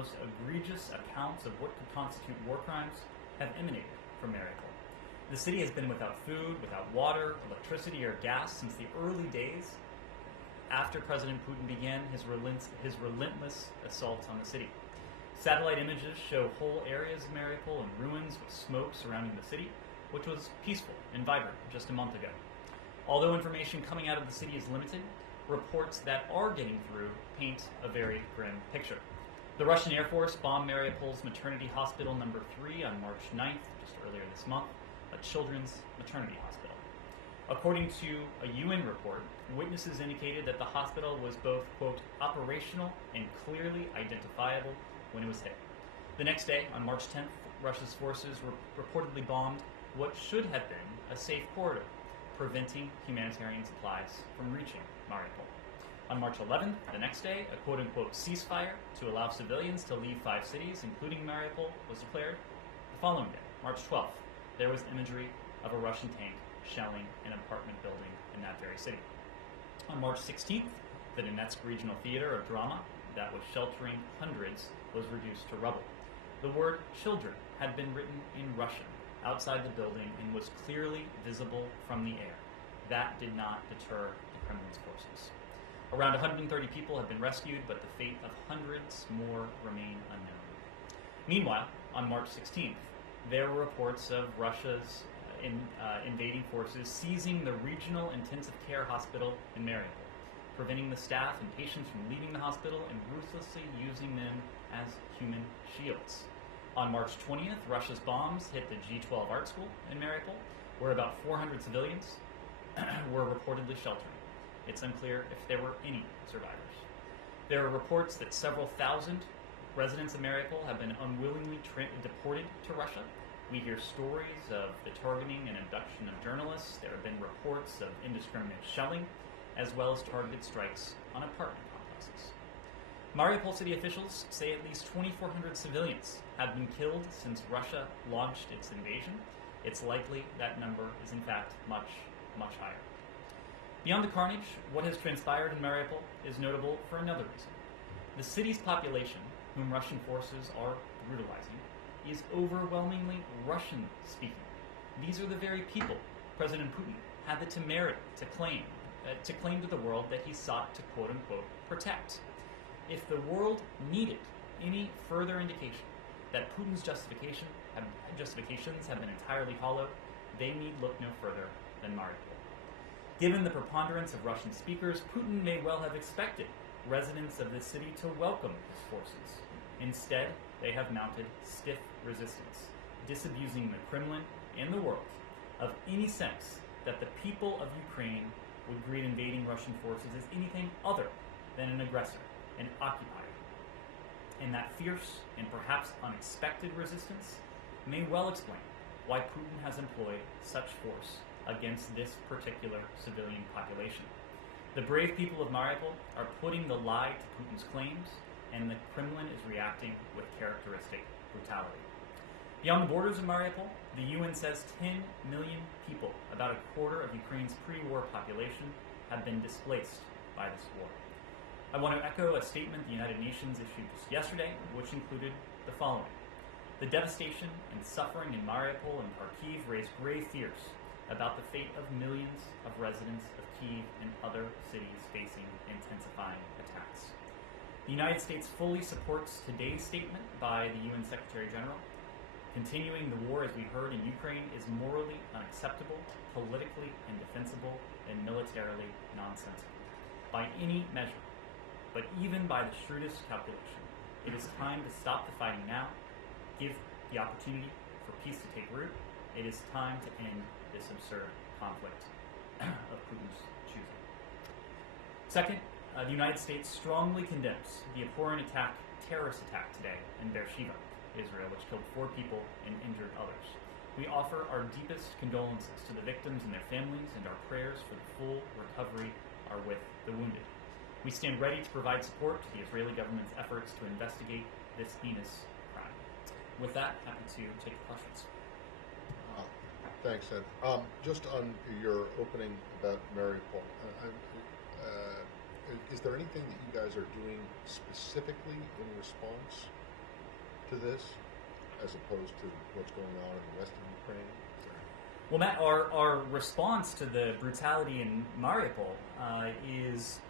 most egregious accounts of what could constitute war crimes have emanated from Mariupol. The city has been without food, without water, electricity, or gas since the early days after President Putin began his relentless assault on the city. Satellite images show whole areas of Mariupol in ruins with smoke surrounding the city, which was peaceful and vibrant just a month ago. Although information coming out of the city is limited, reports that are getting through paint a very grim picture. The Russian Air Force bombed Mariupol's maternity hospital number 3 on March 9th, just earlier this month, a children's maternity hospital. According to a UN report, witnesses indicated that the hospital was both, quote, operational and clearly identifiable when it was hit. The next day, on March 10th, Russia's forces reportedly bombed what should have been a safe corridor, preventing humanitarian supplies from reaching Mariupol. On March 11th, the next day, a quote-unquote ceasefire to allow civilians to leave 5 cities, including Mariupol, was declared. The following day, March 12th, there was imagery of a Russian tank shelling an apartment building in that very city. On March 16th, the Donetsk Regional Theater of Drama that was sheltering hundreds was reduced to rubble. The word children had been written in Russian outside the building and was clearly visible from the air. That did not deter the Kremlin's forces. Around 130 people have been rescued, but the fate of hundreds more remain unknown. Meanwhile, on March 16th, there were reports of Russia's invading forces seizing the regional intensive care hospital in Mariupol, preventing the staff and patients from leaving the hospital and ruthlessly using them as human shields. On March 20th, Russia's bombs hit the G12 art school in Mariupol, where about 400 civilians were reportedly sheltering. It's unclear if there were any survivors. There are reports that several thousand residents of Mariupol have been unwillingly deported to Russia. We hear stories of the targeting and abduction of journalists. There have been reports of indiscriminate shelling, as well as targeted strikes on apartment complexes. Mariupol city officials say at least 2,400 civilians have been killed since Russia launched its invasion. It's likely that number is in fact much, much higher. Beyond the carnage, what has transpired in Mariupol is notable for another reason. The city's population, whom Russian forces are brutalizing, is overwhelmingly Russian-speaking. These are the very people President Putin had the temerity to claim to the world that he sought to quote-unquote protect. If the world needed any further indication that Putin's justifications have been entirely hollow, they need look no further than Mariupol. Given the preponderance of Russian speakers, Putin may well have expected residents of the city to welcome his forces. Instead, they have mounted stiff resistance, disabusing the Kremlin and the world of any sense that the people of Ukraine would greet invading Russian forces as anything other than an aggressor, an occupier. And that fierce and perhaps unexpected resistance may well explain why Putin has employed such force against this particular civilian population. The brave people of Mariupol are putting the lie to Putin's claims, and the Kremlin is reacting with characteristic brutality. Beyond the borders of Mariupol, the UN says 10 million people, about a quarter of Ukraine's pre-war population, have been displaced by this war. I want to echo a statement the United Nations issued just yesterday, which included the following. The devastation and suffering in Mariupol and Kharkiv raise grave fears about the fate of millions of residents of Kyiv and other cities facing intensifying attacks. The United States fully supports today's statement by the UN Secretary General. Continuing the war, as we heard in Ukraine, is morally unacceptable, politically indefensible, and militarily nonsensical. By any measure, but even by the shrewdest calculation, it is time to stop the fighting now, give the opportunity for peace to take root. It is time to end this absurd conflict of Putin's choosing. Second, the United States strongly condemns the abhorrent terrorist attack today in Beersheba, Israel, which killed 4 people and injured others. We offer our deepest condolences to the victims and their families, and our prayers for the full recovery are with the wounded. We stand ready to provide support to the Israeli government's efforts to investigate this heinous crime. With that, happy to take questions. Thanks, Ed. Just on your opening about Mariupol, is there anything that you guys are doing specifically in response to this as opposed to what's going on in the rest of Ukraine? Well, Matt, our response to the brutality in Mariupol is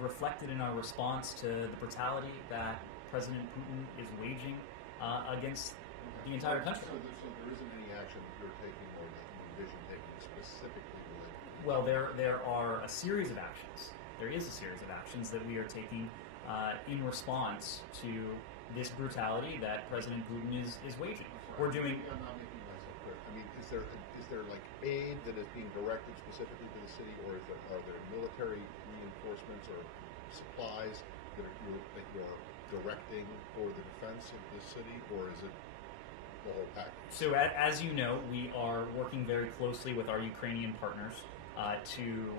reflected in our response to the brutality that President Putin is waging against the entire country. So there isn't any action that you're taking or that you envision taking specifically related? Well, there are a series of actions. There is a series of actions that we are taking in response to this brutality that President Putin is waging. We're doing. I'm not making myself clear. I mean, is there like aid that is being directed specifically to the city, or are there military reinforcements or supplies that you're directing for the defense of the city, or is it the whole package? So, as you know, we are working very closely with our Ukrainian partners to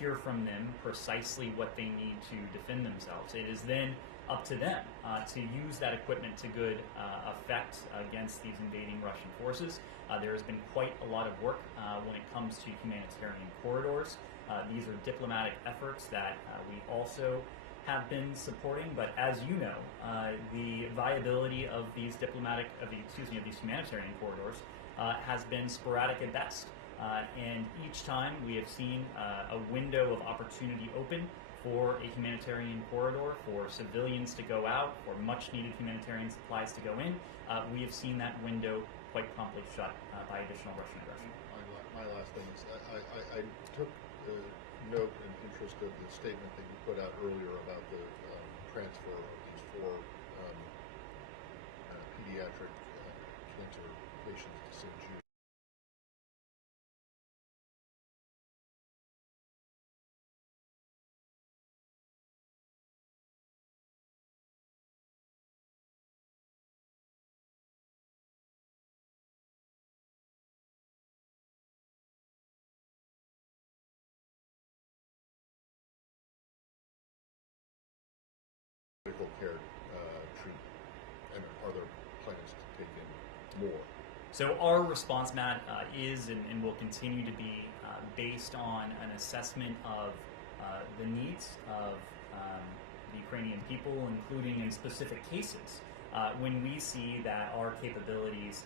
hear from them precisely what they need to defend themselves. It is then up to them to use that equipment to good effect against these invading Russian forces. There has been quite a lot of work when it comes to humanitarian corridors. These are diplomatic efforts that we also have been supporting, but as you know, the viability of these humanitarian corridors has been sporadic at best. And each time we have seen a window of opportunity open for a humanitarian corridor, for civilians to go out, for much needed humanitarian supplies to go in, we have seen that window quite promptly shut by additional Russian aggression. My last thing is, I took note and interest of the statement that you put out earlier about the transfer of these 4 pediatric cancer patients to St. Jude. Medical care treatment, and are there plans to take in more? So our response, Matt, is and will continue to be based on an assessment of the needs of the Ukrainian people, including in specific cases. When we see that our capabilities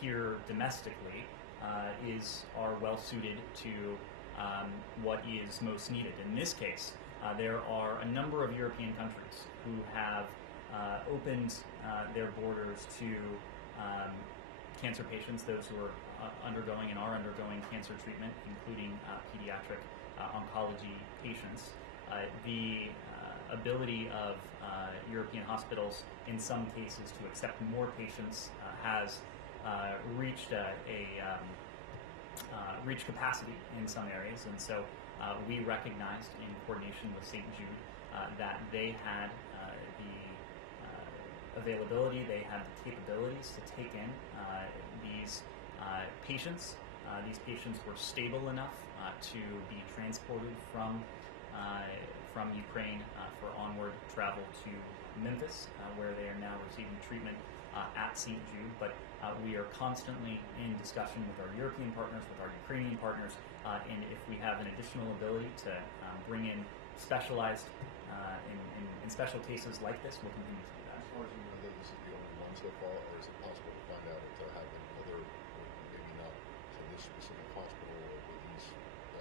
here domestically are well suited to what is most needed. In this case, there are a number of European countries who have opened their borders to cancer patients, those who are undergoing and are undergoing cancer treatment, including pediatric oncology patients. The ability of European hospitals, in some cases, to accept more patients has reached reached capacity in some areas, and so we recognized in coordination with St. Jude that they had the availability, they had the capabilities to take in these patients. These patients were stable enough to be transported from Ukraine for onward travel to Memphis, where they are now receiving treatment at St. Jude. But we are constantly in discussion with our European partners, with our Ukrainian partners, and if we have an additional ability to bring in specialized in special cases like this, we'll continue to do that. As far as you know, this is the only one so far, or is it possible to find out if there have been other, maybe not to this specific hospital or with these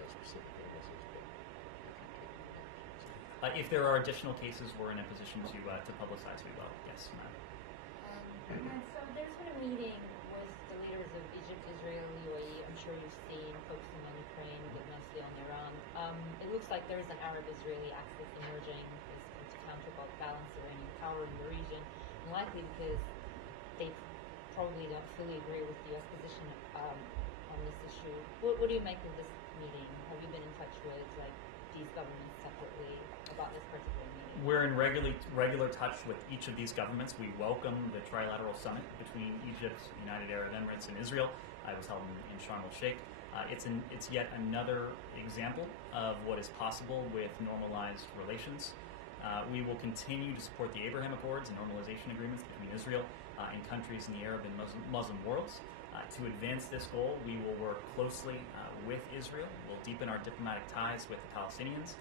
specific illnesses, but if you take If there are additional cases, we're in a position to publicize, we will. Yes, ma'am. And so there's been a meeting with the leaders of Egypt, Israel, UAE. I'm sure you've seen focusing on Ukraine, but mostly on Iran. It looks like there is an Arab-Israeli axis emerging to counterbalance Iranian power in the region, and likely because they probably don't fully agree with the U.S. position on this issue. What do you make of this meeting? Have you been in touch with these governments separately about this particular meeting? We're in regular touch with each of these governments. We welcome the trilateral summit between Egypt, United Arab Emirates, and Israel. It was held in Sharm el-Sheikh. It's yet another example of what is possible with normalized relations. We will continue to support the Abraham Accords and normalization agreements between Israel and countries in the Arab and Muslim worlds. To advance this goal, we will work closely with Israel. We'll deepen our diplomatic ties with the Palestinians.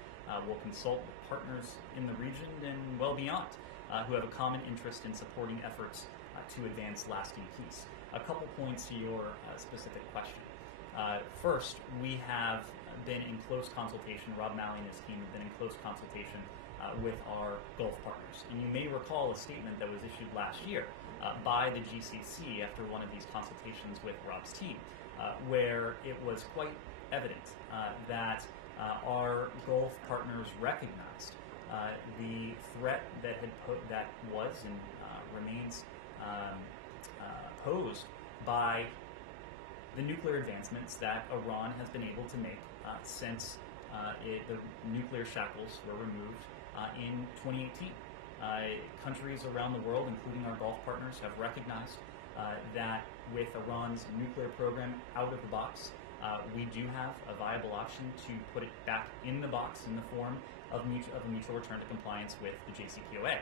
We'll consult with partners in the region and well beyond. who have a common interest in supporting efforts to advance lasting peace. A couple points to your specific question. First, we have been in close consultation, Rob Malley and his team have been in close consultation with our Gulf partners. And you may recall a statement that was issued last year by the GCC after one of these consultations with Rob's team, where it was quite evident that our Gulf partners recognized the threat that was and remains posed by the nuclear advancements that Iran has been able to make since the nuclear shackles were removed in 2018. Countries around the world, including our Gulf partners, have recognized that with Iran's nuclear program out of the box, we do have a viable option to put it back in the box in the form of a mutual return to compliance with the JCPOA.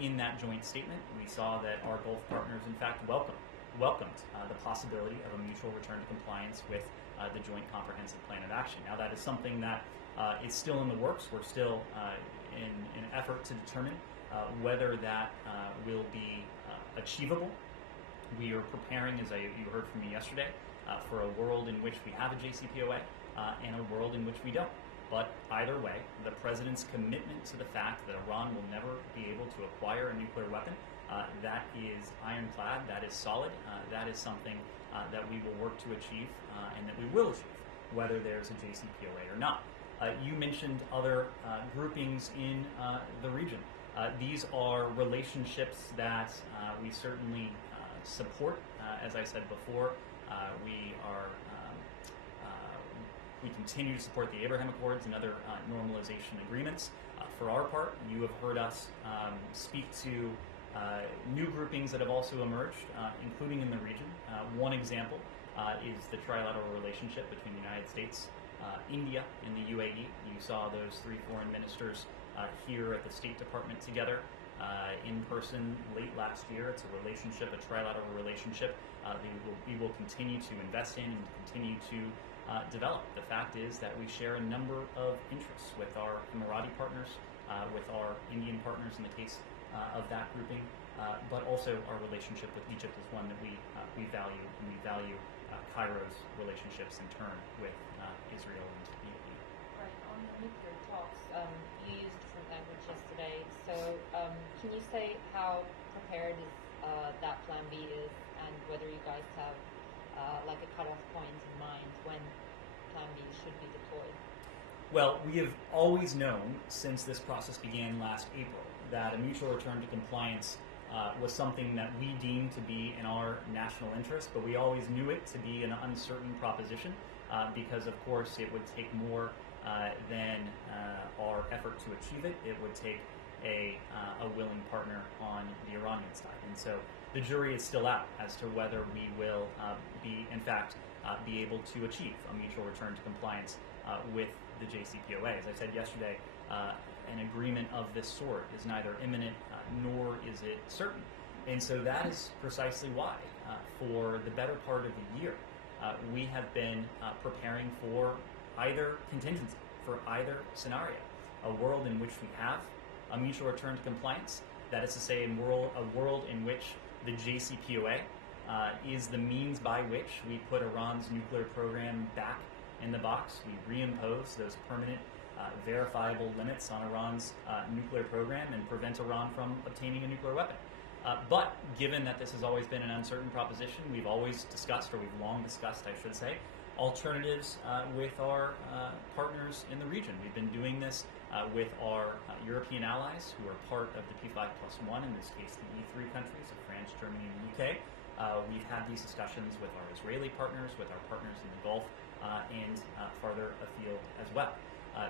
In that joint statement, we saw that our Gulf partners, in fact, welcomed the possibility of a mutual return to compliance with the Joint Comprehensive Plan of Action. Now, that is something that is still in the works. We're still in an effort to determine whether that will be achievable. We are preparing, as you heard from me yesterday, for a world in which we have a JCPOA and a world in which we don't. But either way, the President's commitment to the fact that Iran will never be able to acquire a nuclear weapon, that is ironclad, that is solid, that is something that we will work to achieve and that we will achieve, whether there's a JCPOA or not. You mentioned other groupings in the region. These are relationships that we certainly support. As I said before, we continue to support the Abraham Accords and other normalization agreements. For our part, you have heard us speak to new groupings that have also emerged, including in the region. One example is the trilateral relationship between the United States, India, and the UAE. You saw those three foreign ministers here at the State Department together in person late last year. It's a relationship, a trilateral relationship that we will continue to invest in and continue to develop. The fact is that we share a number of interests with our Emirati partners, with our Indian partners in the case of that grouping, but also our relationship with Egypt is one that we value, and we value Cairo's relationships in turn with Israel and the UAE. Right. On the nuclear talks, you used different language yesterday. So can you say how prepared that Plan B is, and whether you guys have like a cutoff point in mind when Plan B should be deployed? Well, we have always known since this process began last April that a mutual return to compliance was something that we deemed to be in our national interest, but we always knew it to be an uncertain proposition because, of course, it would take more than our effort to achieve it. It would take a willing partner on the Iranian side. And so the jury is still out as to whether we will be, in fact, be able to achieve a mutual return to compliance with the JCPOA. As I said yesterday, an agreement of this sort is neither imminent nor is it certain. And so that is precisely why, for the better part of the year, we have been preparing for either contingency, for either scenario. A world in which we have a mutual return to compliance, that is to say, a world in which the JCPOA is the means by which we put Iran's nuclear program back in the box. We reimpose those permanent, verifiable limits on Iran's nuclear program and prevent Iran from obtaining a nuclear weapon. But given that this has always been an uncertain proposition, we've always discussed, or we've long discussed, I should say, alternatives with our partners in the region. We've been doing this with our European allies who are part of the P5+1, in this case the E3 countries of France, Germany, and the UK. We've had these discussions with our Israeli partners, with our partners in the Gulf, and farther afield as well.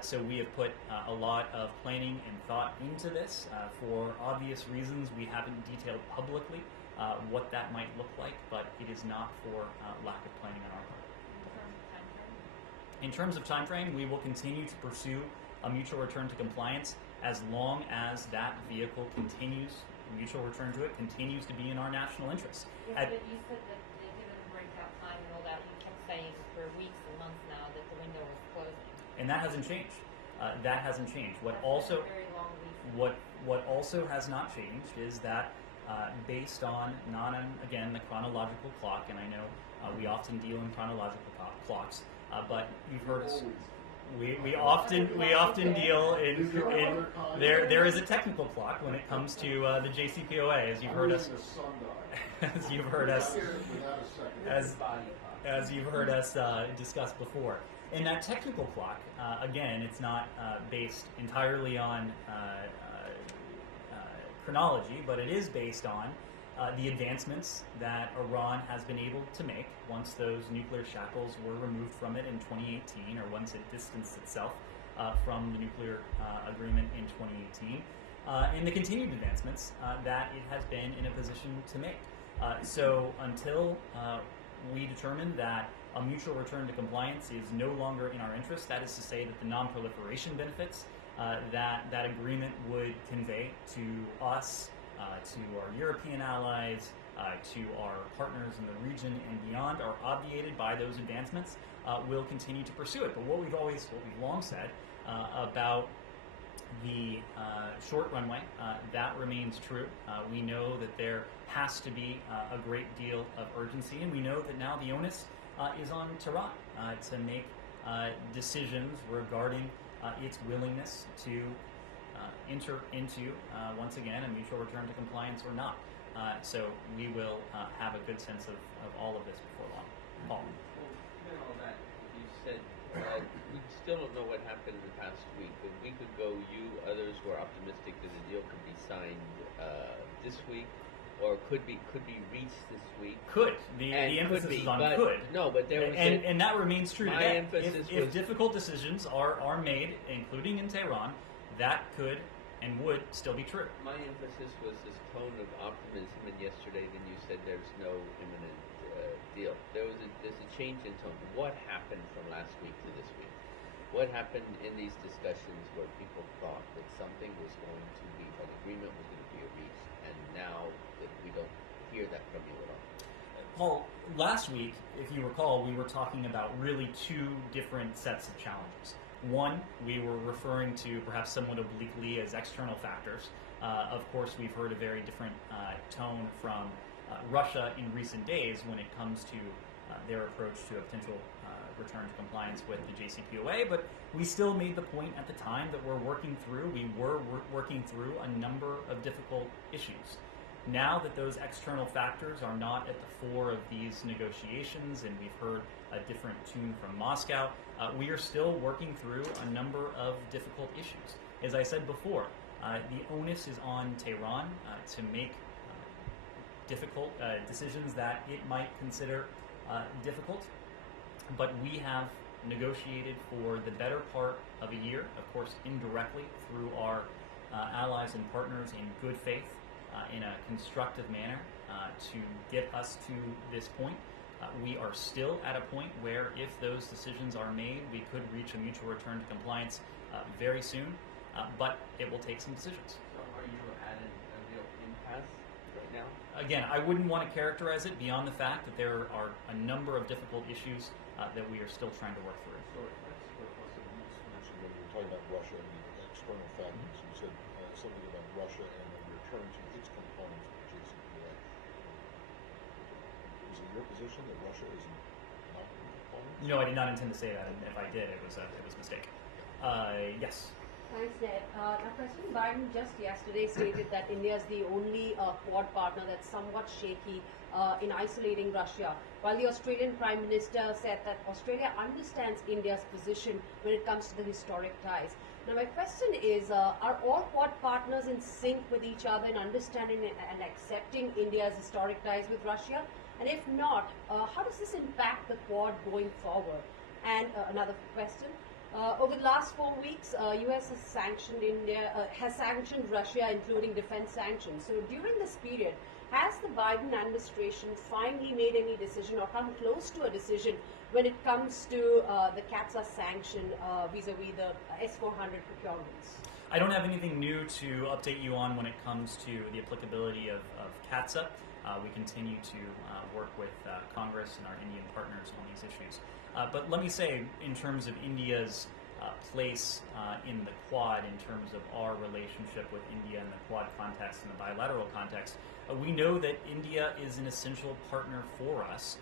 So we have put a lot of planning and thought into this. For obvious reasons, we haven't detailed publicly what that might look like, but it is not for lack of planning on our part. In terms of time frame, we will continue to pursue a mutual return to compliance as long as that vehicle continues, mutual return to it continues to be in our national interest. Yes, but you said that they didn't break out time and all that. You kept saying for weeks and months now that the window was closing. And that hasn't changed. That hasn't changed. That's been a very long week. What also has not changed is that based on not on again the chronological clock, and I know we often deal in chronological clocks, but you've heard us. We often deal in there is a technical clock when it comes to the JCPOA, as you've heard us as you've heard us discuss before. And that technical clock, again, it's not based entirely on chronology, but it is based on the advancements that Iran has been able to make once those nuclear shackles were removed from it in 2018, or once it distanced itself from the nuclear agreement in 2018, and the continued advancements that it has been in a position to make. So until we determine that a mutual return to compliance is no longer in our interest, that is to say that the non-proliferation benefits that agreement would convey to us, to our European allies, to our partners in the region and beyond are obviated by those advancements, we'll continue to pursue it. But what we've long said about the short runway, that remains true. We know that there has to be a great deal of urgency, and we know that now the onus is on Tehran to make decisions regarding its willingness to enter into, once again, a mutual return to compliance or not. So we will have a good sense of all of this before long. Paul. Well, given all that you said, we still don't know what happened in the past week. A week ago, others were optimistic that the deal could be signed this week, or could be reached this week. Could. The emphasis is on could. No, but there was and that remains true today. If difficult decisions are made, including in Tehran, that could and would still be true. My emphasis was this tone of optimism, and yesterday then you said there's no imminent deal. There's a change in tone. What happened from last week to this week? What happened in these discussions where people thought that something was going to be, an agreement was going to be reached, and now that we don't hear that from you at all? Paul, last week, if you recall, we were talking about really two different sets of challenges. One, we were referring to perhaps somewhat obliquely as external factors. Of course, we've heard a very different tone from Russia in recent days when it comes to their approach to a potential return to compliance with the JCPOA, but we still made the point at the time that we were working through a number of difficult issues. Now that those external factors are not at the fore of these negotiations, and we've heard a different tune from Moscow, we are still working through a number of difficult issues. As I said before, the onus is on Tehran to make difficult decisions that it might consider difficult, but we have negotiated for the better part of a year, of course indirectly through our allies and partners in good faith, in a constructive manner, to get us to this point. We are still at a point where if those decisions are made, we could reach a mutual return to compliance very soon, but it will take some decisions. So are you at a real impasse right now? Again, I wouldn't want to characterize it beyond the fact that there are a number of difficult issues that we are still trying to work through. So that's possible. You just mentioned when you were talking about Russia and the external factors, you said something about Russia and a return to its components of the JCPOA. Is it your position that Russia is not in compliance? No, I did not intend to say that, and if I did, it was a mistake. Yes. Thanks, Ned. Now, President Biden just yesterday stated that India is the only Quad partner that's somewhat shaky in isolating Russia, while the Australian Prime Minister said that Australia understands India's position when it comes to the historic ties. Now, my question is, are all Quad partners in sync with each other in understanding and accepting India's historic ties with Russia? And if not, how does this impact the Quad going forward? And another question. Over the last 4 weeks, U.S. has sanctioned Russia, including defense sanctions. So during this period, has the Biden administration finally made any decision or come close to a decision when it comes to the CAATSA sanction vis-a-vis the S-400 procurements? I don't have anything new to update you on when it comes to the applicability of CAATSA. We continue to work with Congress and our Indian partners on these issues. But let me say, in terms of India's place in the Quad in terms of our relationship with India in the Quad context and the bilateral context. We know that India is an essential partner for us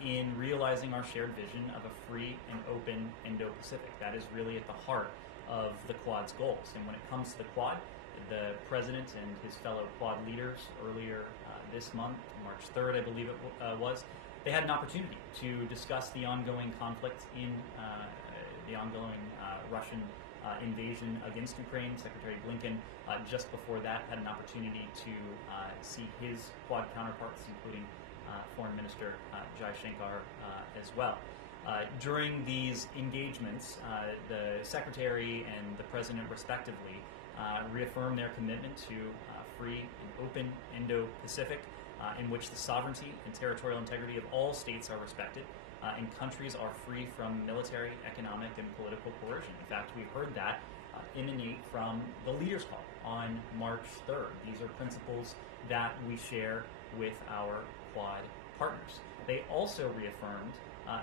in realizing our shared vision of a free and open Indo-Pacific. That is really at the heart of the Quad's goals. And when it comes to the Quad, the President and his fellow Quad leaders earlier this month, March 3rd, I believe it was, they had an opportunity to discuss the ongoing conflict in the ongoing Russian invasion against Ukraine. Secretary Blinken, just before that, had an opportunity to see his Quad counterparts, including Foreign Minister Jaishankar as well. During these engagements, the Secretary and the President, respectively, reaffirmed their commitment to free and open Indo-Pacific, in which the sovereignty and territorial integrity of all states are respected, and countries are free from military, economic, and political coercion. In fact, we heard that emanate from the Leaders' Call on March 3rd. These are principles that we share with our Quad partners. They also reaffirmed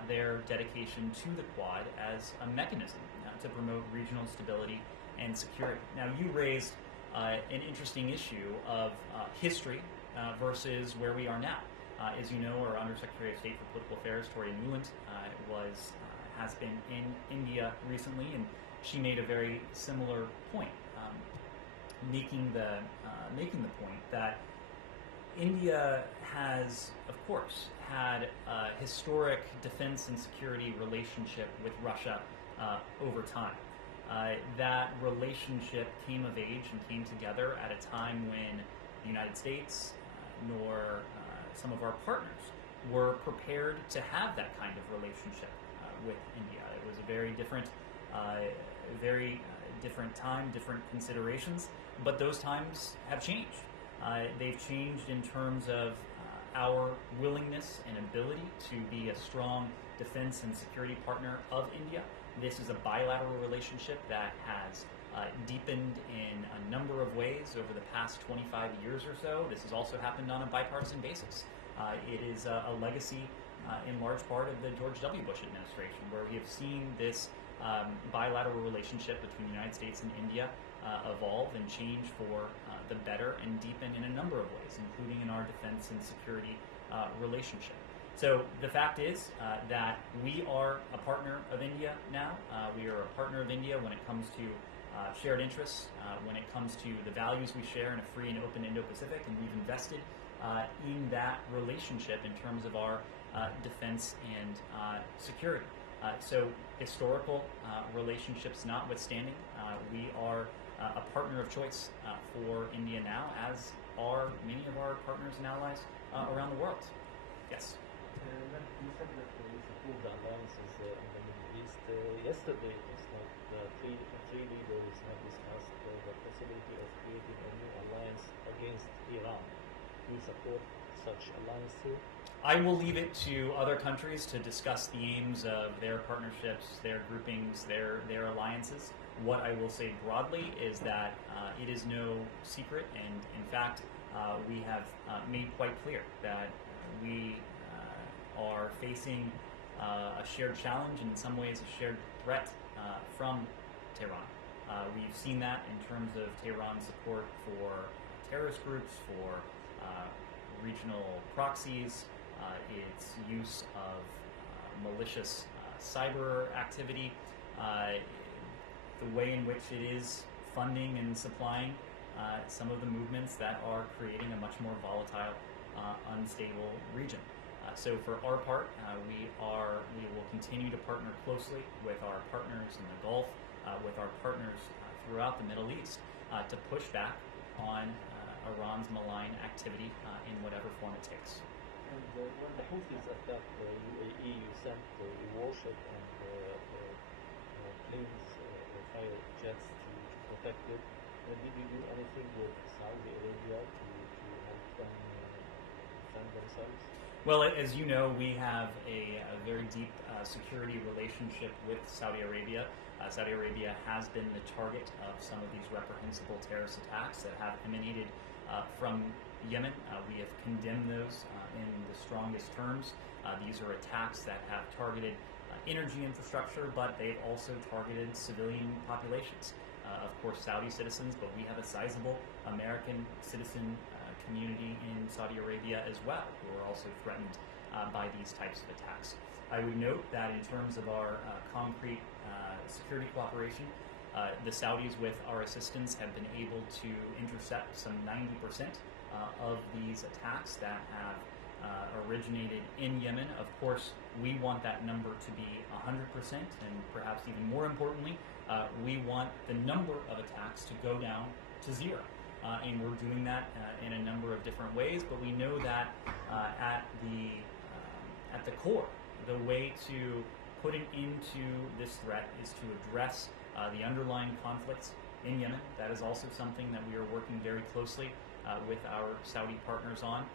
their dedication to the Quad as a mechanism to promote regional stability and security. Now, you raised an interesting issue of history versus where we are now. As you know, our Undersecretary of State for Political Affairs, Toria Nuland, has been in India recently, and she made a very similar point, making the point that India has, of course, had a historic defense and security relationship with Russia over time. That relationship came of age and came together at a time when the United States, nor some of our partners, were prepared to have that kind of relationship with India. It was a very different time, different considerations, but those times have changed. They've changed in terms of our willingness and ability to be a strong defense and security partner of India. This is a bilateral relationship that has deepened in a number of ways over the past 25 years or so. This has also happened on a bipartisan basis. It is a legacy in large part of the George W. Bush administration, where we have seen this bilateral relationship between the United States and India evolve and change for the better and deepen in a number of ways, including in our defense and security relationship. So the fact is that we are a partner of India now. We are a partner of India when it comes to shared interests, when it comes to the values we share in a free and open Indo-Pacific, and we've invested in that relationship in terms of our defense and security. So historical relationships notwithstanding, we are a partner of choice for India now, as are many of our partners and allies around the world. Yes? You said that we support the alliances in the Middle East. Yesterday, it's like the three leaders have discussed the possibility of creating a new alliance against Iran. Do you support such alliance too? I will leave it to other countries to discuss the aims of their partnerships, their groupings, their alliances. What I will say broadly is that it is no secret, and in fact, we have made quite clear that we are facing a shared challenge and in some ways a shared threat from Tehran. We've seen that in terms of Tehran's support for terrorist groups, for regional proxies, its use of malicious cyber activity, the way in which it is funding and supplying some of the movements that are creating a much more volatile, unstable region. So for our part, we will continue to partner closely with our partners in the Gulf, with our partners throughout the Middle East, to push back on Iran's malign activity in whatever form it takes. And when the Houthis attacked the UAE, you sent a warship and planes, fire jets to protect it. Did you do anything with Saudi Arabia to help them defend themselves? Well, as you know, we have a very deep security relationship with Saudi Arabia. Saudi Arabia has been the target of some of these reprehensible terrorist attacks that have emanated from Yemen. We have condemned those in the strongest terms. These are attacks that have targeted energy infrastructure, but they've also targeted civilian populations. Of course, Saudi citizens, but we have a sizable American citizen community in Saudi Arabia as well, who are also threatened by these types of attacks. I would note that in terms of our concrete security cooperation, the Saudis, with our assistance, have been able to intercept some 90% of these attacks that have originated in Yemen. Of course, we want that number to be 100%, and perhaps even more importantly, we want the number of attacks to go down to zero. And we're doing that in a number of different ways, but we know that at the core, the way to put an end to this threat is to address the underlying conflicts in Yemen. That is also something that we are working very closely with our Saudi partners on,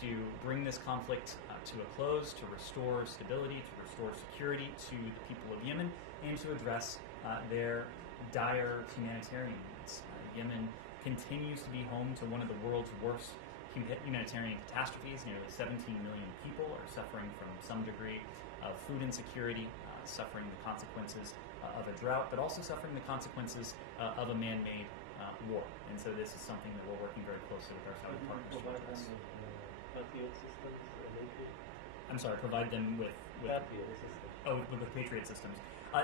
to bring this conflict to a close, to restore stability, to restore security to the people of Yemen, and to address their dire humanitarian needs. Yemen continues to be home to one of the world's worst humanitarian catastrophes. Nearly 17 million people are suffering from some degree of food insecurity, suffering the consequences of a drought, but also suffering the consequences of a man-made war. And so this is something that we're working very closely with our Saudi partners to address. Patriot systems lately? I'm sorry, provide them with Patriot systems. Oh, with Patriot systems.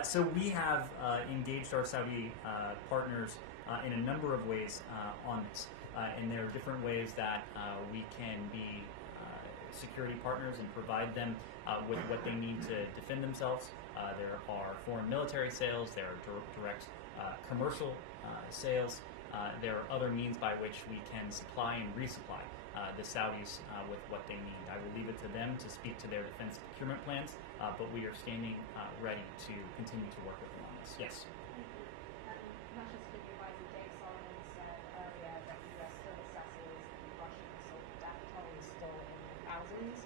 So we have engaged our Saudi partners in a number of ways on this. And there are different ways that we can be security partners and provide them with what they need to defend themselves. There are foreign military sales, there are direct commercial sales, there are other means by which we can supply and resupply the Saudis with what they need. I will leave it to them to speak to their defense procurement plans, but we are standing ready to continue to work with them on this. Yes? National Security Advisor Jake Solomon said earlier that the US still assesses the Russian soldier death toll is still in the thousands.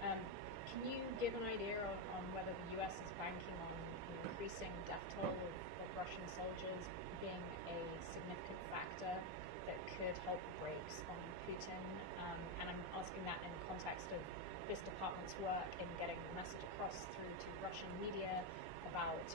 Can you give an idea on whether the US is banking on an increasing death toll of Russian soldiers being a significant factor that could help brakes on Putin? And I'm asking that in context of this department's work in getting the message across through to Russian media about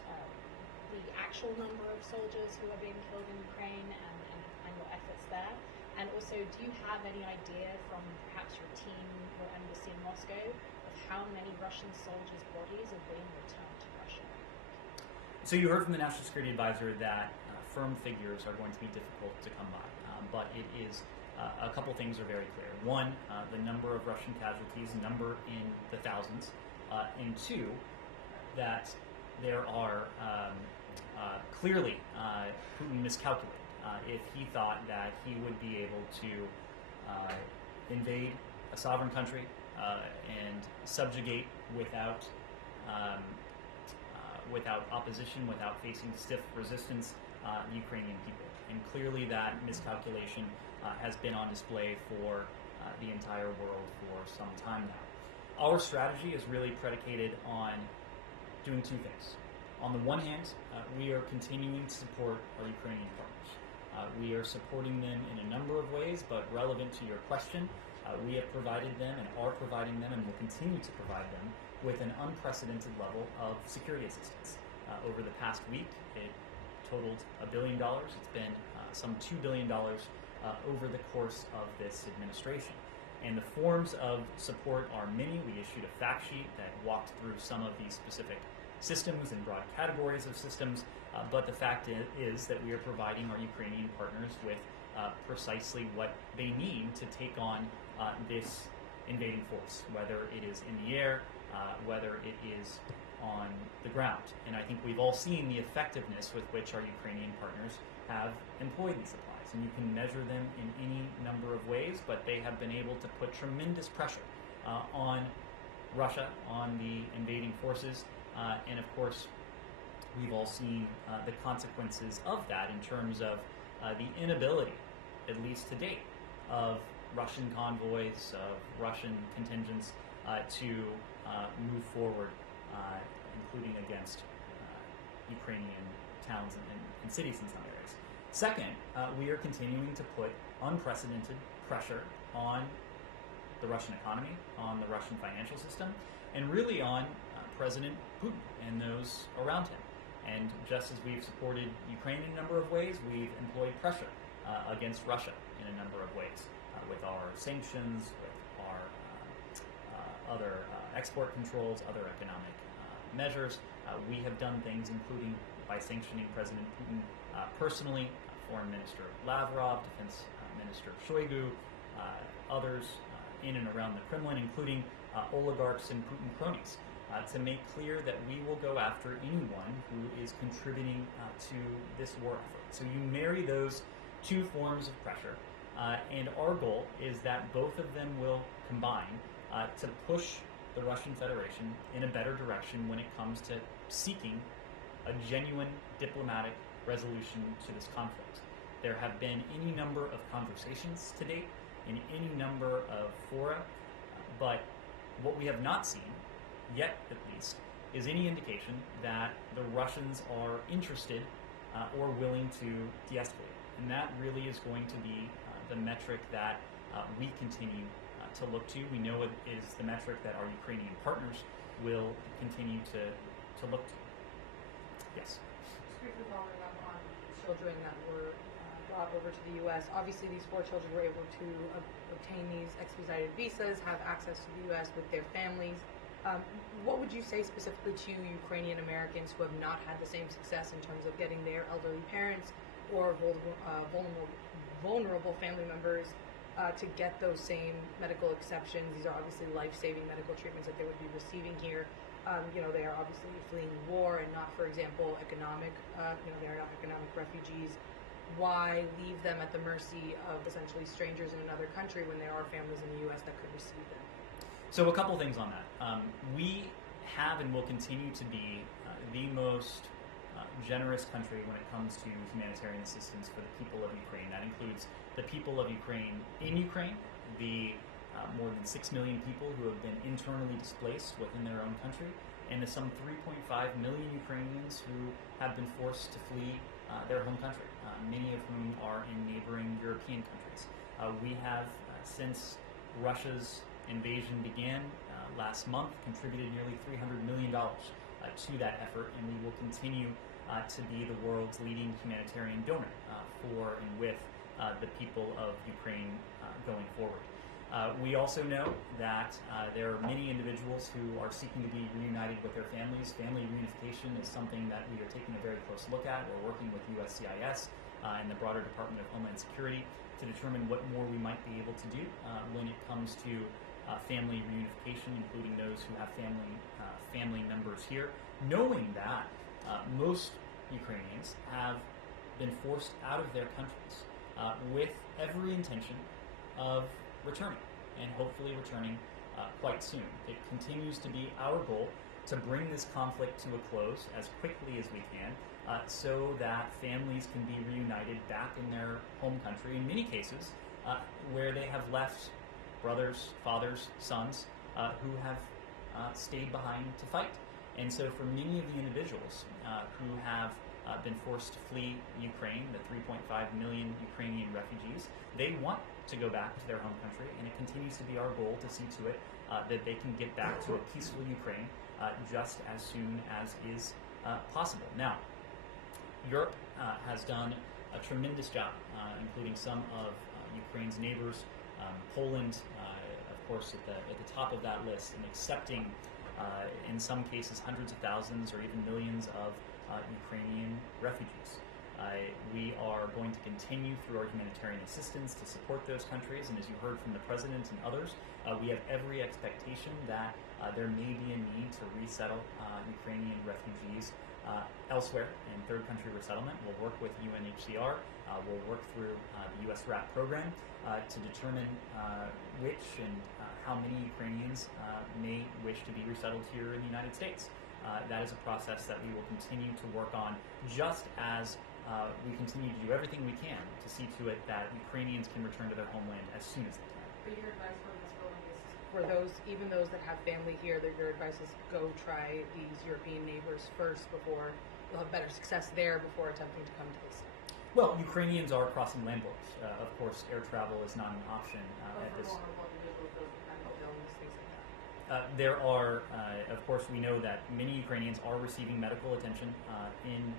the actual number of soldiers who are being killed in Ukraine and your efforts there. And also, do you have any idea from perhaps your team, your embassy in Moscow, of how many Russian soldiers' bodies are being returned to Russia? So you heard from the National Security Advisor that firm figures are going to be difficult to come by, but it is a couple things are very clear. One, the number of Russian casualties, number in the thousands, and two, that there are clearly Putin miscalculated if he thought that he would be able to invade a sovereign country and subjugate without opposition, without facing stiff resistance, the Ukrainian people. And clearly that miscalculation has been on display for the entire world for some time now. Our strategy is really predicated on doing two things. On the one hand, we are continuing to support our Ukrainian partners. We are supporting them in a number of ways, but relevant to your question, we have provided them and are providing them and will continue to provide them with an unprecedented level of security assistance. Over the past week, it totaled $1 billion. It's been some $2 billion over the course of this administration. And the forms of support are many. We issued a fact sheet that walked through some of these specific systems and broad categories of systems, but the fact is that we are providing our Ukrainian partners with precisely what they need to take on this invading force, whether it is in the air, whether it is on the ground. And I think we've all seen the effectiveness with which our Ukrainian partners have employed these supplies. And you can measure them in any number of ways, but they have been able to put tremendous pressure on Russia, on the invading forces, and of course, we've all seen the consequences of that in terms of the inability, at least to date, of Russian convoys, of Russian contingents to move forward, including against Ukrainian towns and cities in some areas. Second, we are continuing to put unprecedented pressure on the Russian economy, on the Russian financial system, and really on President Putin and those around him. And just as we've supported Ukraine in a number of ways, we've employed pressure against Russia in a number of ways, with our sanctions, with our other export controls, other economic measures. We have done things, including by sanctioning President Putin personally, Foreign Minister Lavrov, Defense Minister Shoigu, others in and around the Kremlin, including oligarchs and Putin cronies, to make clear that we will go after anyone who is contributing to this war effort. So you marry those two forms of pressure, and our goal is that both of them will combine to push the Russian Federation in a better direction when it comes to seeking a genuine diplomatic resolution to this conflict. There have been any number of conversations to date in any number of fora, but what we have not seen, yet at least, is any indication that the Russians are interested or willing to de-escalate. And that really is going to be the metric that we continue to look to. We know it is the metric that our Ukrainian partners will continue to look to. Yes? Just briefly following up on children that were brought over to the U.S. Obviously, these 4 children were able to obtain these expedited visas, have access to the U.S. with their families. What would you say specifically to Ukrainian Americans who have not had the same success in terms of getting their elderly parents or vulnerable family members to get those same medical exceptions? These are obviously life-saving medical treatments that they would be receiving here. They are obviously fleeing war and not, for example, economic. They are not economic refugees. Why leave them at the mercy of essentially strangers in another country when there are families in the U.S. that could receive them? So a couple things on that. We have and will continue to be the most generous country when it comes to humanitarian assistance for the people of Ukraine. That includes the people of Ukraine in Ukraine, the more than 6 million people who have been internally displaced within their own country, and the some 3.5 million Ukrainians who have been forced to flee their home country, many of whom are in neighboring European countries. We have, since Russia's invasion began last month, contributed nearly $300 million to that effort, and we will continue to be the world's leading humanitarian donor for and with the people of Ukraine going forward. We also know that there are many individuals who are seeking to be reunited with their families. Family reunification is something that we are taking a very close look at. We're working with USCIS and the broader Department of Homeland Security to determine what more we might be able to do when it comes to family reunification, including those who have family members here, knowing that most Ukrainians have been forced out of their countries with every intention of returning, and hopefully returning quite soon. It continues to be our goal to bring this conflict to a close as quickly as we can, so that families can be reunited back in their home country, in many cases where they have left brothers, fathers, sons who have stayed behind to fight. And so for many of the individuals who have been forced to flee Ukraine, the 3.5 million Ukrainian refugees, they want to go back to their home country, and it continues to be our goal to see to it that they can get back to a peaceful Ukraine just as soon as is possible. Now, Europe has done a tremendous job, including some of Ukraine's neighbors, Poland, of course, at the top of that list, and accepting, in some cases, hundreds of thousands or even millions of Ukrainian refugees. We are going to continue through our humanitarian assistance to support those countries, and as you heard from the President and others, we have every expectation that there may be a need to resettle Ukrainian refugees elsewhere in third country resettlement. We'll work with UNHCR, we'll work through the US RAP program to determine which and how many Ukrainians may wish to be resettled here in the United States. That is a process that we will continue to work on, just as we continue to do everything we can to see to it that Ukrainians can return to their homeland as soon as they can. But your advice for this building is for those, even those that have family here, that your advice is go try these European neighbors first before you'll have better success there before attempting to come to this. Well, Ukrainians are crossing land borders. Of course, air travel is not an option at this. Vulnerable individuals, those with mental illness, things like that. There are, of course, we know that many Ukrainians are receiving medical attention in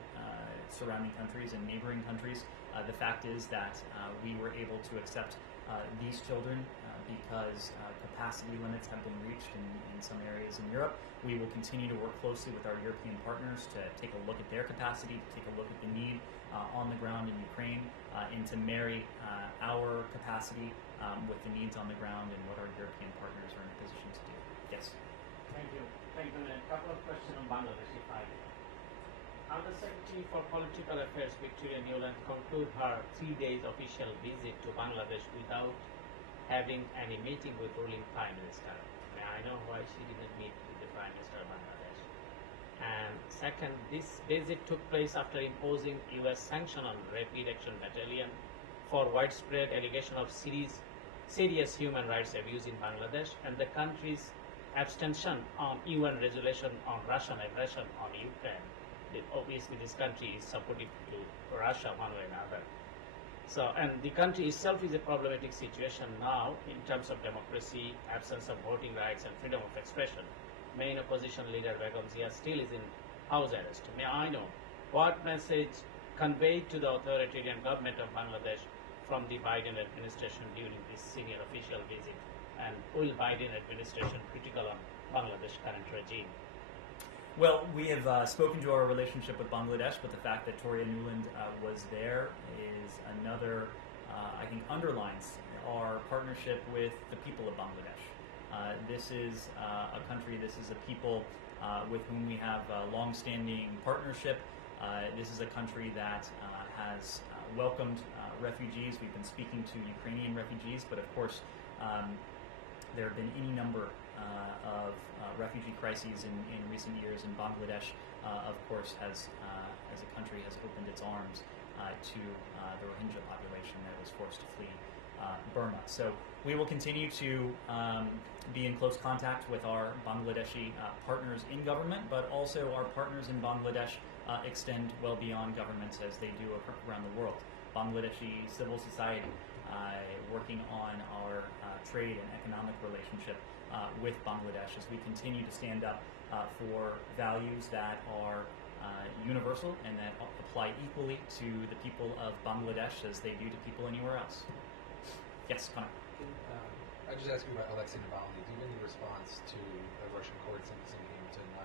surrounding countries and neighboring countries. The fact is that we were able to accept these children because capacity limits have been reached in some areas in Europe. We will continue to work closely with our European partners to take a look at their capacity, to take a look at the need on the ground in Ukraine, and to marry our capacity with the needs on the ground and what our European partners are in a position to do. Yes? Thank you. Thank you. A couple of questions on Bangladesh, if I may. Under Secretary for Political Affairs Victoria Newland conclude her 3 days official visit to Bangladesh without having any meeting with ruling Prime Minister. May I know why she didn't meet with the Prime Minister of Bangladesh? And second, this visit took place after imposing US sanction on Rapid Action Battalion for widespread allegation of serious human rights abuse in Bangladesh and the country's abstention on UN resolution on Russian aggression on Ukraine. Obviously, this country is supportive to Russia one way or another. So, and the country itself is a problematic situation now in terms of democracy, absence of voting rights, and freedom of expression. Main opposition leader Begum Zia still is in house arrest. May I know what message conveyed to the authoritarian government of Bangladesh from the Biden administration during this senior official visit? And will Biden administration critical on Bangladesh current regime? Well, we have spoken to our relationship with Bangladesh, but the fact that Toria Nuland was there is another, I think, underlines our partnership with the people of Bangladesh. This is a country, this is a people with whom we have a long-standing partnership. This is a country that has welcomed refugees. We've been speaking to Ukrainian refugees, but of course, there have been any number of refugee crises in recent years, and Bangladesh, of course, as a country, has opened its arms to the Rohingya population that was forced to flee Burma. So we will continue to be in close contact with our Bangladeshi partners in government, but also our partners in Bangladesh extend well beyond governments as they do around the world. Bangladeshi civil society working on our trade and economic relationship with Bangladesh as we continue to stand up for values that are universal and that apply equally to the people of Bangladesh as they do to people anywhere else. Yes, Connor. I just asked you about Alexei Navalny. Do you have any response to the Russian court sentencing him to 9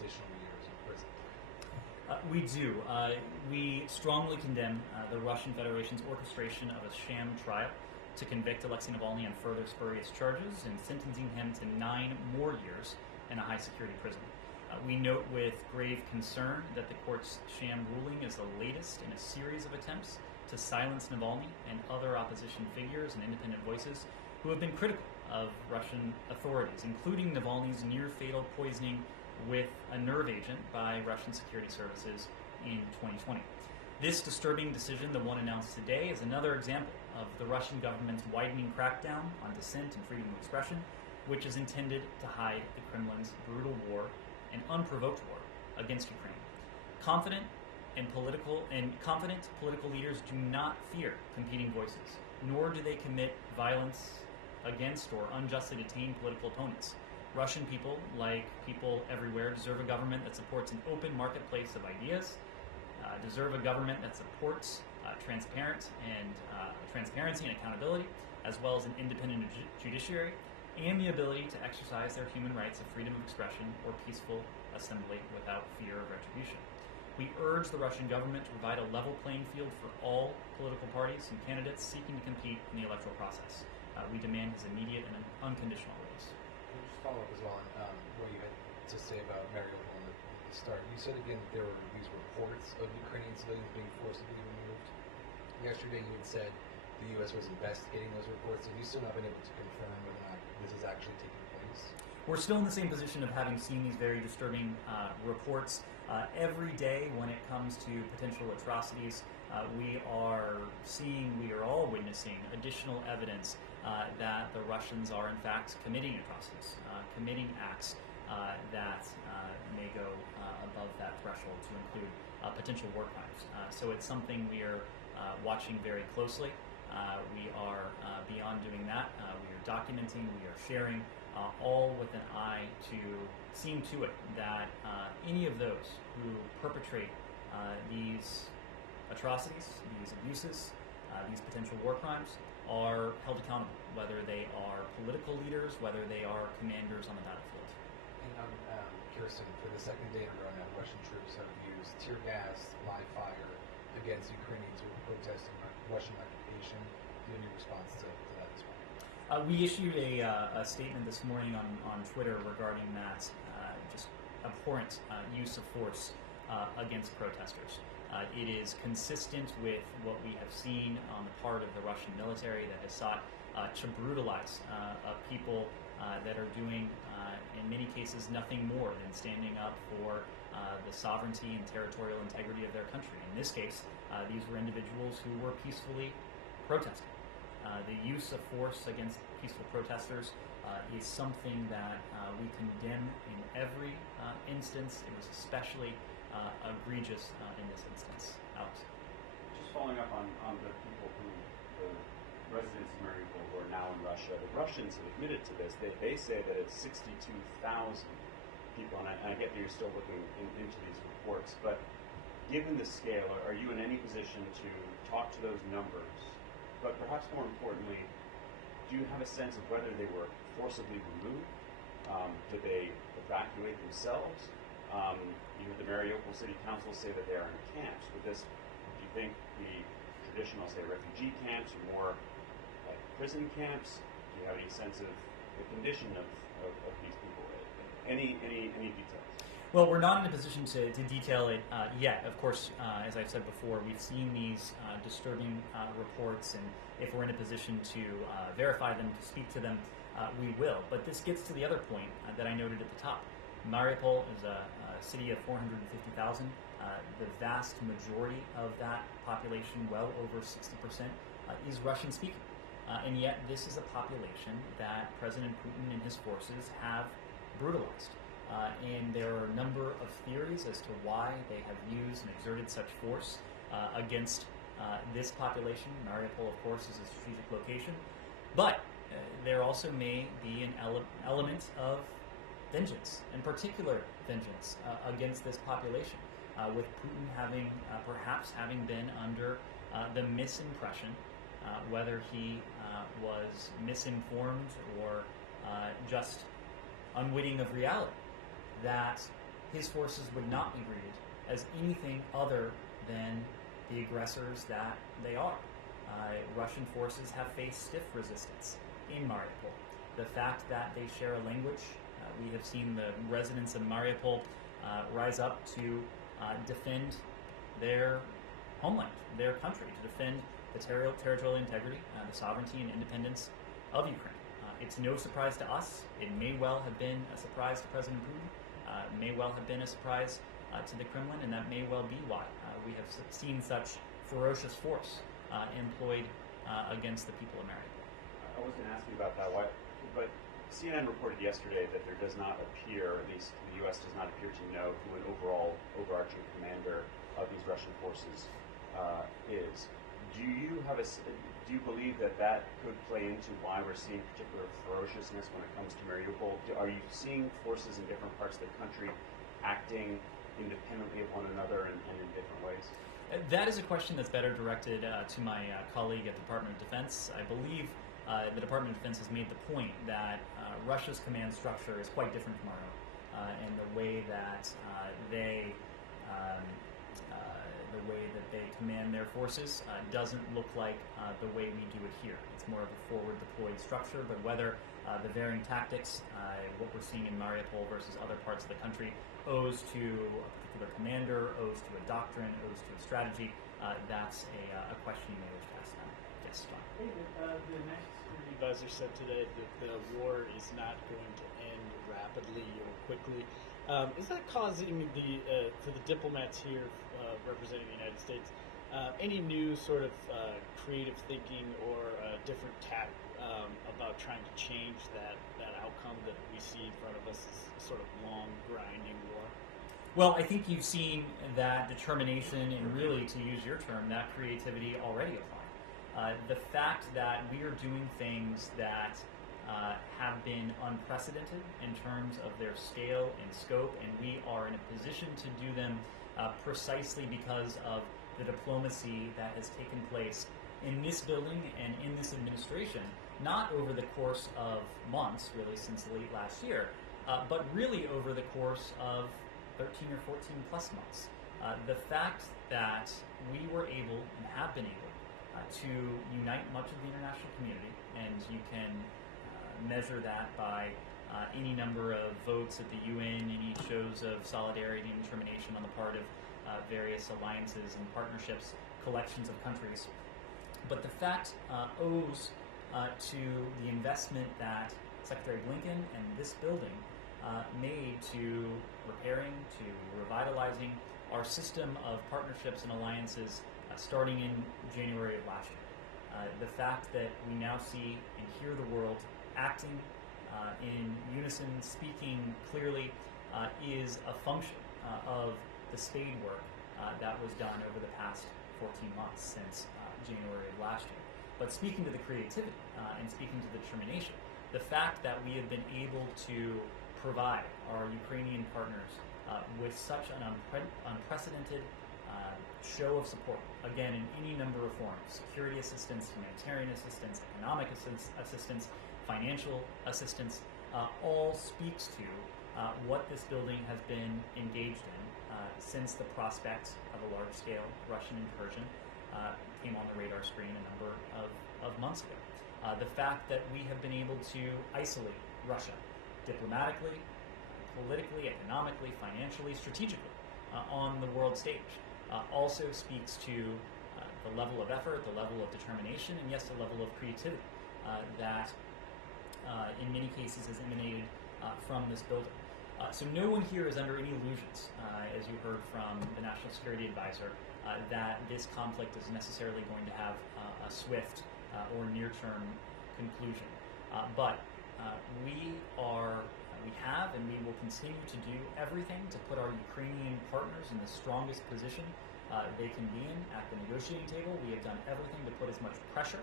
additional years in prison? We do. We strongly condemn the Russian Federation's orchestration of a sham trial to convict Alexei Navalny on further spurious charges and sentencing him to 9 more years in a high-security prison. We note with grave concern that the court's sham ruling is the latest in a series of attempts to silence Navalny and other opposition figures and independent voices who have been critical of Russian authorities, including Navalny's near-fatal poisoning with a nerve agent by Russian security services in 2020. This disturbing decision, the one announced today, is another example of the Russian government's widening crackdown on dissent and freedom of expression, which is intended to hide the Kremlin's brutal war and unprovoked war against Ukraine. Confident political leaders do not fear competing voices, nor do they commit violence against or unjustly detain political opponents. Russian people, like people everywhere, deserve a government that supports an open marketplace of ideas, deserve a government that supports transparency and accountability, as well as an independent judiciary, and the ability to exercise their human rights of freedom of expression or peaceful assembly without fear of retribution. We urge the Russian government to provide a level playing field for all political parties and candidates seeking to compete in the electoral process. We demand his immediate and unconditional release. Can you just follow up as well on what you had to say about Mariupol at the start? You said again there were these reports of Ukrainian civilians being forcibly removed. Yesterday you had said the U.S. was investigating those reports. Have you still not been able to confirm whether or not this is actually taking place? We're still in the same position of having seen these very disturbing reports. Every day when it comes to potential atrocities, we are all witnessing additional evidence that the Russians are in fact committing atrocities, committing acts that may go above that threshold to include potential war crimes. So it's something we are watching very closely. We are beyond doing that. We are documenting, we are sharing, all with an eye to seeing to it that any of those who perpetrate these atrocities, these abuses, these potential war crimes are held accountable, whether they are political leaders, whether they are commanders on the battlefield. And Kirsten, for the second day in a row now, Russian troops have used tear gas, live fire against Ukrainians who are protesting Russian occupation. Do you have any response to that as well? We issued a statement this morning on Twitter regarding that just abhorrent use of force against protesters. It is consistent with what we have seen on the part of the Russian military that has sought to brutalize people that are doing, in many cases, nothing more than standing up for the sovereignty and territorial integrity of their country. In this case, these were individuals who were peacefully protesting. The use of force against peaceful protesters is something that we condemn in every instance. It was especially egregious in this instance. Alex? Just following up on the people the residents of Mariupol who are now in Russia, the Russians have admitted to this. They say that it's 62,000 people, and I get that you're still looking into these reports, but given the scale, are you in any position to talk to those numbers? But perhaps more importantly, do you have a sense of whether they were forcibly removed? Did they evacuate themselves? You heard the Mariupol City Council say that they are in camps. Do you think the traditional, say, refugee camps are more like prison camps? Do you have any sense of the condition of these people? Any details? Well, we're not in a position to detail it yet. Of course, as I've said before, we've seen these disturbing reports, and if we're in a position to verify them, to speak to them, we will. But this gets to the other point that I noted at the top. Mariupol is a city of 450,000. The vast majority of that population, well over 60%, is Russian-speaking. And yet this is a population that President Putin and his forces have brutalized. And there are a number of theories as to why they have used and exerted such force against this population. Mariupol, of course, is a strategic location. But there also may be an element of vengeance, in particular vengeance, against this population, with Putin perhaps having been under the misimpression, whether he was misinformed or just unwitting of reality, that his forces would not be greeted as anything other than the aggressors that they are. Russian forces have faced stiff resistance in Mariupol. The fact that they share a language, we have seen the residents of Mariupol rise up to defend their homeland, their country, to defend the territorial integrity, the sovereignty and independence of Ukraine. It's no surprise to us. It may well have been a surprise to President Putin. It may well have been a surprise to the Kremlin, and that may well be why we have seen such ferocious force employed against the people of Mariupol. I was going to ask you about that, but CNN reported yesterday that there does not appear, at least the U.S. does not appear to know who an overarching commander of these Russian forces is. Do you believe that could play into why we're seeing particular ferociousness when it comes to Mariupol? Are you seeing forces in different parts of the country acting independently of one another and in different ways? That is a question that's better directed to my colleague at the Department of Defense. I believe the Department of Defense has made the point that Russia's command structure is quite different from our own, and the way that they command their forces doesn't look like the way we do it here. It's more of a forward deployed structure, but whether the varying tactics, what we're seeing in Mariupol versus other parts of the country, owes to a particular commander, owes to a doctrine, owes to a strategy, that's a question you may wish to ask them. Yes, John. The next supervisor said today that the war is not going to end rapidly or quickly. Is that causing for the diplomats here representing the United States any new sort of creative thinking or different tack about trying to change that outcome that we see in front of us as sort of long, grinding war? Well, I think you've seen that determination and really, to use your term, that creativity already apply. The fact that we are doing things that have been unprecedented in terms of their scale and scope, and we are in a position to do them precisely because of the diplomacy that has taken place in this building and in this administration, not over the course of months, really since late last year, but really over the course of 13 or 14 plus months. The fact that we were able and have been able to unite much of the international community, and you can measure that by any number of votes at the UN, any shows of solidarity and determination on the part of various alliances and partnerships, collections of countries. But the fact owes to the investment that Secretary Blinken and this building made to repairing, to revitalizing our system of partnerships and alliances starting in January of last year. The fact that we now see and hear the world acting in unison, speaking clearly, is a function of the spade work that was done over the past 14 months since January of last year. But speaking to the creativity and speaking to the determination, the fact that we have been able to provide our Ukrainian partners with such an unprecedented show of support, again, in any number of forms: security assistance, humanitarian assistance, economic assistance, financial assistance, all speaks to what this building has been engaged in since the prospect of a large-scale Russian incursion came on the radar screen a number of months ago. The fact that we have been able to isolate Russia diplomatically, politically, economically, financially, strategically on the world stage also speaks to the level of effort, the level of determination, and yes, the level of creativity that in many cases has emanated from this building. So no one here is under any illusions, as you heard from the National Security Advisor, that this conflict is necessarily going to have a swift or near-term conclusion. But we have and we will continue to do everything to put our Ukrainian partners in the strongest position they can be in at the negotiating table. We have done everything to put as much pressure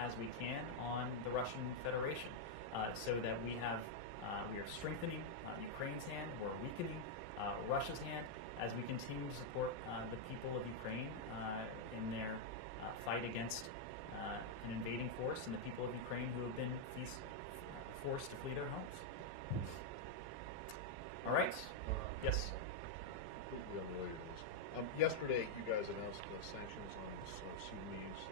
as we can on the Russian Federation so that we are strengthening Ukraine's hand, we're weakening Russia's hand as we continue to support the people of Ukraine in their fight against an invading force and the people of Ukraine who have been forced to flee their homes. All right. Yes. Completely unrelated to this. Yesterday, you guys announced sanctions on Sudanese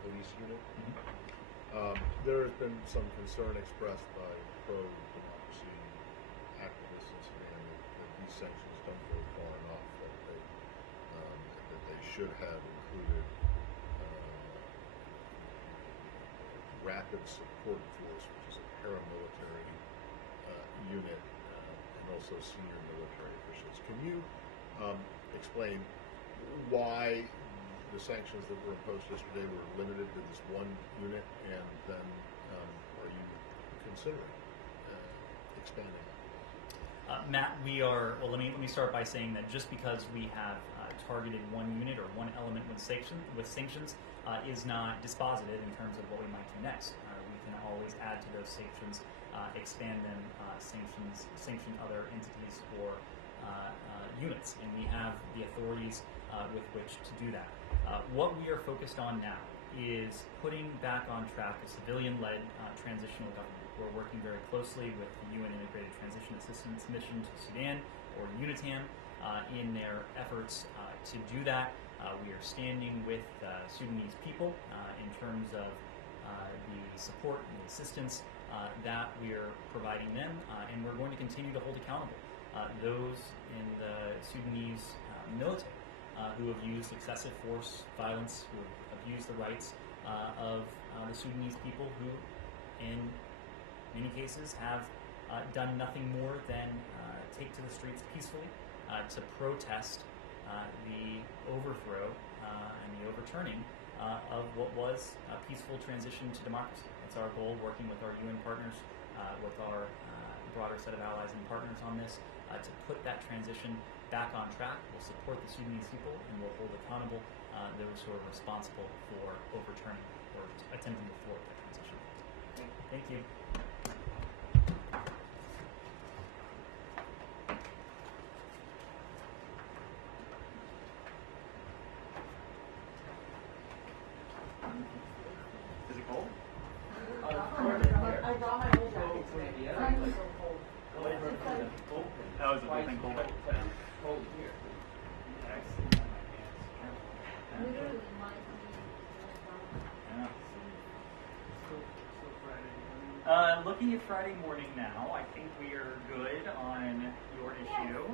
police unit. Mm-hmm. There has been some concern expressed by pro-democracy activists in Sudan that these sanctions don't go far enough, that they should have included Rapid Support Force, which is a paramilitary unit, and also senior military officials. Can you explain why the sanctions that were imposed yesterday were limited to this one unit, and then are you considering expanding that? Matt, we are. Well, let me start by saying that just because we have targeted one unit or one element with sanctions is not dispositive in terms of what we might do next. We can always add to those sanctions, expand them, sanction other entities or units, and we have the authorities with which to do that. What we are focused on now is putting back on track a civilian-led transitional government. We're working very closely with the UN Integrated Transition Assistance Mission to Sudan, or UNITAM, in their efforts to do that. We are standing with Sudanese people in terms of the support and the assistance that we are providing them, and we're going to continue to hold accountable those in the Sudanese military who have used excessive force, violence, who have abused the rights of the Sudanese people, who in many cases have done nothing more than take to the streets peacefully to protest the overthrow and the overturning of what was a peaceful transition to democracy. It's our goal, working with our UN partners, with our broader set of allies and partners on this, to put that transition back on track. We'll support the Sudanese people, and we'll hold accountable those who are responsible for overturning or attempting to thwart that transition. Thank you. Is it cold? I brought my whole jacket today. I'm so cold. That was a big thing cold. Cold here. Literally, mine Looking at Friday morning now, I think we are good on your issue.